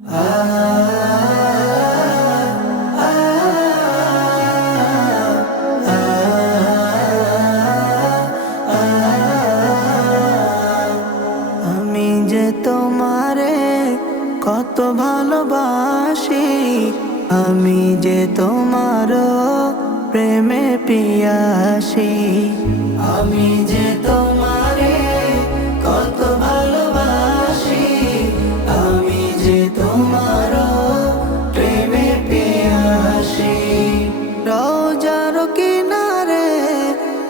আমি যে তোমারে কত ভালোবাসি আমি যে তোমার প্রেমে পিয়াসি আমি যে তোমারে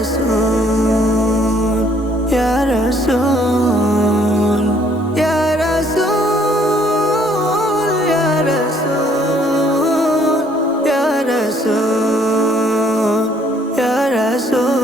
ইয়া রাসূল ইয়া রাসূল ইয়া রাসূল ইয়া রাসূল ইয়া রাসূল ইয়া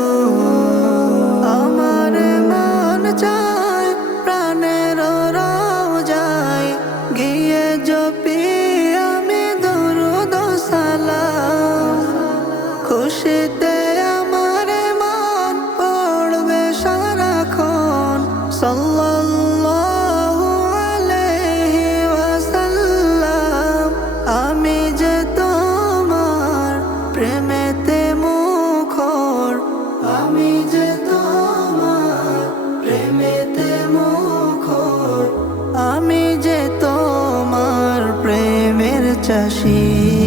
she